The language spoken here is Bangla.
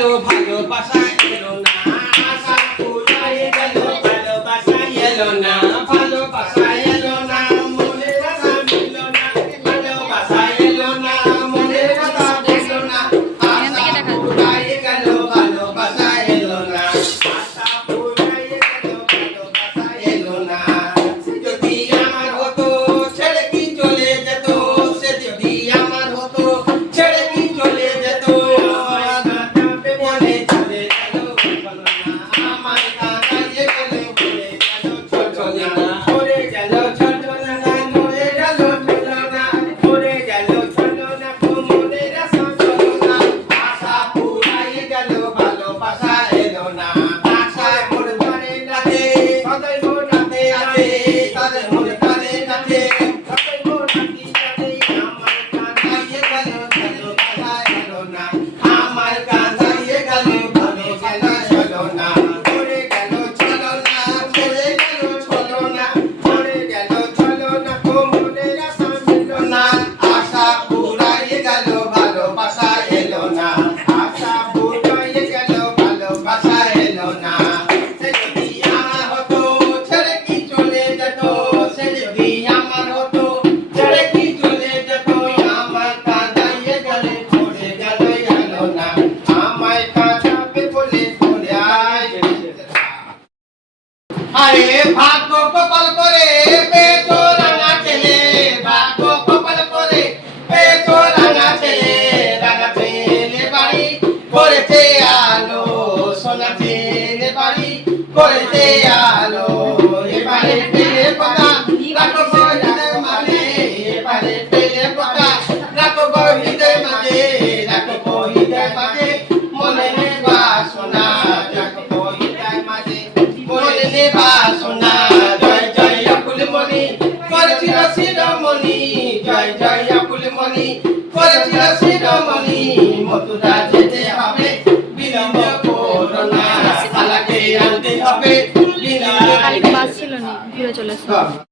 গেল ভালোবাসা এলো না আশা ফুরায়ে গেল ভালোবাসা এলো না ভালোবাসা এলো না মনের আশা মিলল না ভালোবাসা এলো না মনের আশা মিলল না আশা ফুরায়ে গেল ভালোবাসা এলো না আশা ফুরায়ে গেল ভালোবাসা এলো না যদি আমার হতো ছেড়ে কি চলে যেত সে যদি আমার হতো ছেড়ে কি চলে যেত আরে ভাগ্য কপাল করে পেটো রাঙা ছেলে ভাগ্য কপাল করে পেটো রাঙা ছেলে বাড়ি করেছে আলো সোনা ছেলে বাড়ি করেছে আলো এবারে পেলে কথা রাখো হৃদয় মাঝে এবারে পেলে কথা রাখো হৃদয় মাঝে রাখো হৃদয় মাঝে মনে নেই বাসনা রাখো হৃদয় মাঝে মনে নেই বাসনা জয় জয় আকুল মনি করেছিল শিরোমণি জয় জয় আকুল মনি করেছিল শিরোমণি মথুরা যেতে হবে বিলম্ব করো না পালাকে আনতে হবে কালকে বাস ছিল না, ফিরে চলে এসেছে।